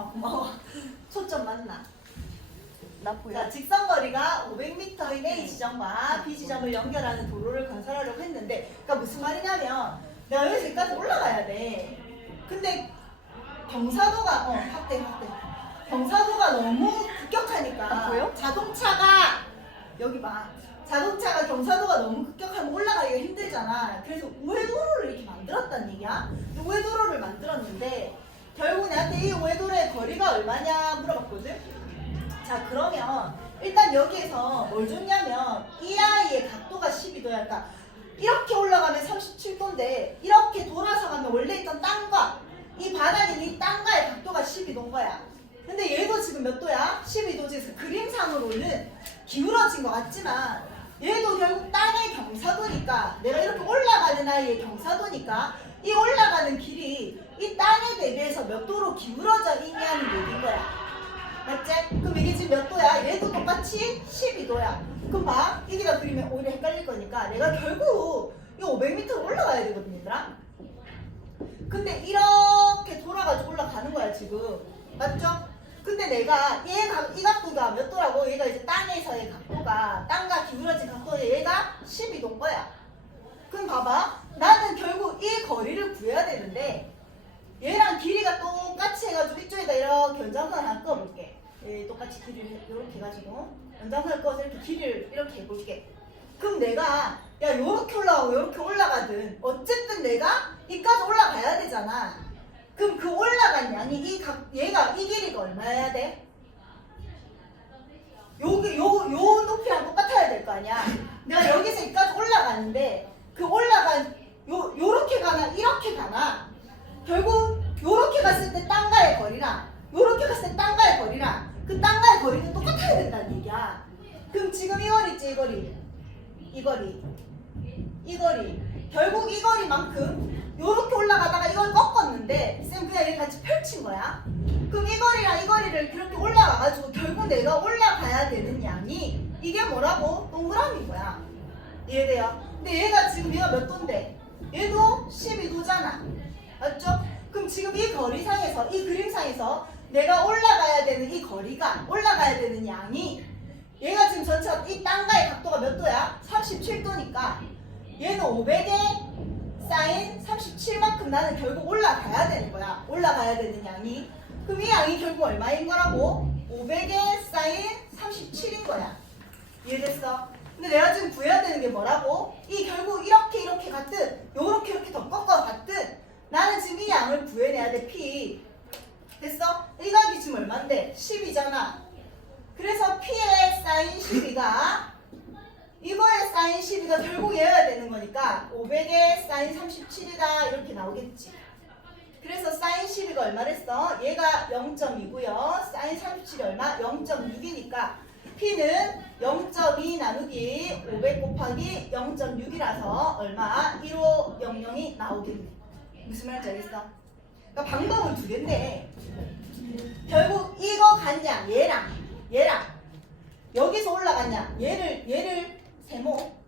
아 고마워. 초점 맞나? 나 보여. 자, 직선거리가 500m인 A 지점과 B 지점을 연결하는 도로를 건설하려고 했는데, 그러니까 무슨 말이냐면, 내가 여기까지 올라가야 돼. 근데 경사도가 어 확대 확대. 경사도가 너무 급격하니까 아, 보여? 자동차가 여기 봐. 자동차가 경사도가 너무 급격하면 올라가기가 힘들잖아. 그래서 우회도로를 이렇게 만들었단 얘기야. 우회도로를 만들었는데 내한테 이 우회도로의 거리가 얼마냐 물어봤거든. 자 그러면 일단 여기에서 뭘 줬냐면 이 아이의 각도가 12도야. 그러니까 이렇게 올라가면 37도인데 이렇게 돌아서 가면 원래 있던 땅과 이 바닥에 이 땅과의 각도가 12도인 거야. 근데 얘도 지금 몇 도야? 12도지. 그래서 그림상으로는 기울어진 것 같지만 얘도 결국 땅의 경사도니까 내가 이렇게 올라가는 아이의 경사도니까 이 올라가는 길이 이 땅에 대비해서 몇 도로 기울어져 있냐는 얘기인 거야. 맞지? 그럼 이게 지금 몇 도야? 얘도 똑같이 12도야. 그럼 봐. 여기다 그리면 오히려 헷갈릴 거니까 내가 결국 이 500m 올라가야 되거든, 얘들아. 근데 이렇게 돌아가지고 올라가는 거야, 지금. 맞죠? 근데 내가 얘 각, 이 각도가 몇 도라고? 얘가 이제 땅에서의 각도가, 땅과 기울어진 각도에 얘가 12도인 거야. 그럼 봐봐. 이 거리를 구해야 되는데, 얘랑 길이가 똑같이 해가지고 이쪽에다 이렇게 연장선 하나 꺼볼게. 얘 똑같이 길이를 이렇게 해가지고 연장선을 꺼서 이렇게 길이를 이렇게 해볼게. 그럼 내가 야 요렇게 올라가고 요렇게 올라가든 어쨌든 내가 이까지 올라가야 되잖아. 그럼 그 올라간 양이 이 각 얘가 이 길이가 얼마여야 돼? 여기 요요 높이랑 똑같아야 될 거 아니야. 내가 여기서 이까지 올라가는데 그 올라간 요 요렇게 가나 이렇게 가나 결국 요렇게 갔을 때 땅과의 거리랑 요렇게 갔을 때 땅과의 거리랑 그 땅과의 거리는 똑같아야 된다는 얘기야. 그럼 지금 이 거리 있지 이 거리 이 거리 이 거리 결국 이 거리만큼 요렇게 올라가다가 이걸 꺾었는데 쌤 그냥 이렇게 같이 펼친 거야. 그럼 이 거리랑 이 거리를 그렇게 올라가가지고 결국 내가 올라가야 되는 양이 이게 뭐라고? 동그라미인 거야. 이해돼요? 근데 얘가 지금 얘가 몇 도인데? 얘도 12도잖아. 맞죠? 그럼 지금 이 거리상에서 이 그림상에서 내가 올라가야 되는 이 거리가 올라가야 되는 양이 얘가 지금 전체가 이 땅과의 각도가 몇 도야? 37도니까 얘는 500에 쌓인 37만큼 나는 결국 올라가야 되는 거야. 올라가야 되는 양이. 그럼 이 양이 결국 얼마인 거라고? 500에 쌓인 37인 거야. 이해됐어? 근데 내가 지금 구해야 되는 게 뭐라고? 이 결국 이렇게 이렇게 같은 요렇게 이렇게 더 꺾어 같은 나는 지금 이 양을 구해내야 돼 P 됐어? 이 값이 지금 얼만데? 10이잖아 그래서 P에 쌓인 12가 이거에 쌓인 12가 결국 얘여야 되는 거니까 500에 쌓인 37이다 이렇게 나오겠지 그래서 쌓인 12가 얼마랬어? 얘가 0.2고요 쌓인 37이 얼마? 0.6이니까 P는 0.2 나누기 500 곱하기 0.6이라서 얼마? 1500이 나오겠네. 무슨 말인지 알겠어? 그러니까 방법은 두 개인데 결국 이거 같냐? 얘랑 얘랑 여기서 올라갔냐? 얘를 얘를 세모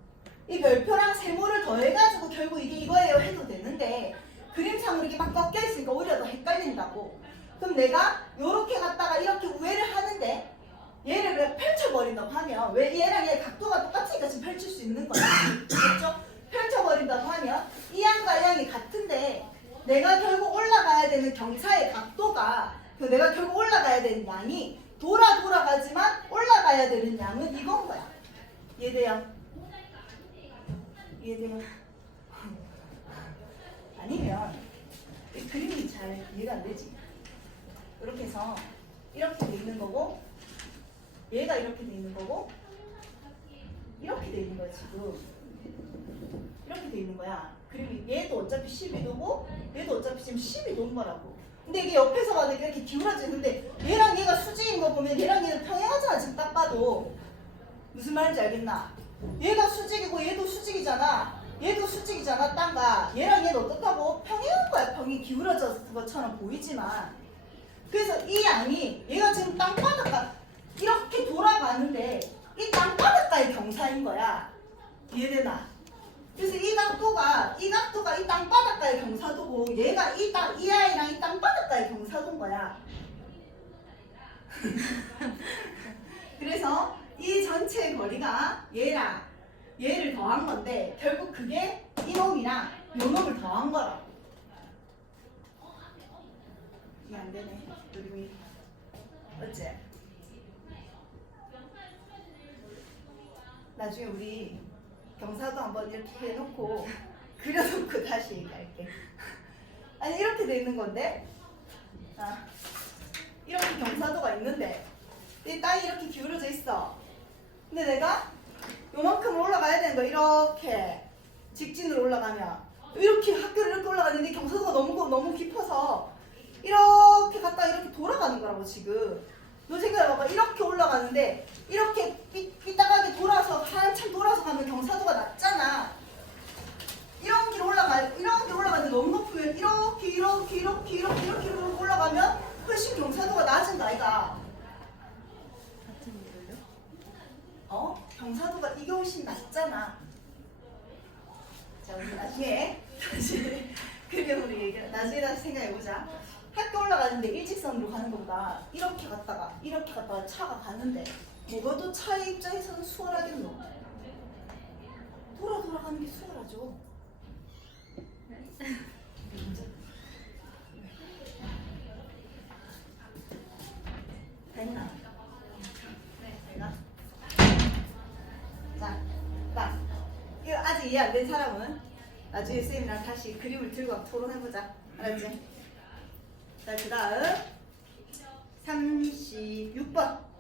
이 별표랑 세모를 더해가지고 결국 이게 이거예요 해도 되는데 그림상으로 이게 막 꺾여 있으니까 오히려 더 헷갈린다고. 그럼 내가 요렇게 갔다가 이렇게 우회를 하는데 얘를 왜 펼쳐버린다고 하면 왜 얘랑 얘 각도가 똑같으니까 지금 펼칠 수 있는 거야 그렇죠? 펼쳐버린다고 하면 이 양과 이 양이 같은데 내가 결국 올라가야 되는 경사의 각도가 그 내가 결국 올라가야 되는 양이 돌아 돌아가지만 올라가야 되는 양은 이건 거야 이해돼요? 이해돼요? 아니면 이 그림이 잘 이해가 안 되지 이렇게 해서 이렇게 돼 있는 거고 얘가 이렇게 돼 있는 거고 이렇게 돼 있는 거야 지금. 이렇게 돼 있는 거야. 그리고 얘도 어차피 12도고 얘도 어차피 지금 12도인 거라고. 근데 이게 옆에서 봐도 이렇게 기울어지는데 얘랑 얘가 수직인 거 보면 얘랑 얘는 평행하잖아 지금 딱 봐도. 무슨 말인지 알겠나? 얘가 수직이고 얘도 수직이잖아. 얘도 수직이잖아 땅과 얘랑 얘는 어떻다고? 평행한 거야 평이 기울어진 것처럼 보이지만. 그래서 이 양이 얘가 지금 땅바닥가 이렇게 돌아가는데 이 땅바닥과의 경사인 거야. 이해되나? 그래서 이 각도가 이 각도가 이 땅바닥과의 경사도고 얘가 이 땅 이 아이랑 이 땅바닥과의 경사도인 거야. 그래서 이 전체 거리가 얘랑 얘를 더한 건데 결국 그게 이놈이랑 요놈을 더한 거라고. 이게 안 되네. 그림이. 어째? 나중에 우리 경사도 한번 이렇게 해놓고 그려놓고 다시 얘기할게. 아니 이렇게 돼 있는 건데, 아, 이렇게 경사도가 있는데 이 땅이 이렇게 기울어져 있어. 근데 내가 요만큼 올라가야 되는 거 이렇게 직진으로 올라가면 이렇게 학교를 이렇게 올라가는데 경사도가 너무 너무 깊어서 이렇게 갔다 이렇게 돌아가는 거라고 지금. 너 생각해봐봐 이렇게 올라가는데 이렇게 한참 돌아서 가면 경사도가 낮잖아. 이런 길 올라가 이런 길 올라가는데 너무 높으면 이렇게 이렇게 이렇게 이렇게 이렇게 이렇게 올라가면 훨씬 경사도가 낮은 거 아이가? 같은 일을요? 어? 경사도가 이게 훨씬 낮잖아. 자, 우리 나중에 다시 그림으로 얘기. 나중에 다시 생각해 보자. 학교 올라가는데 일직선으로 가는 것보다 이렇게 갔다가 이렇게 갔다가 차가 가는데 더 차의 입장에서는 수월하겠노? 돌아 돌아가는 게 수월하죠. 됐나? 내가 자, 딱 이거 아직 이해 안 된 사람은 나중에 쌤이랑 다시 그림을 들고 토론해보자. 알았지? 자, 그 다음 36번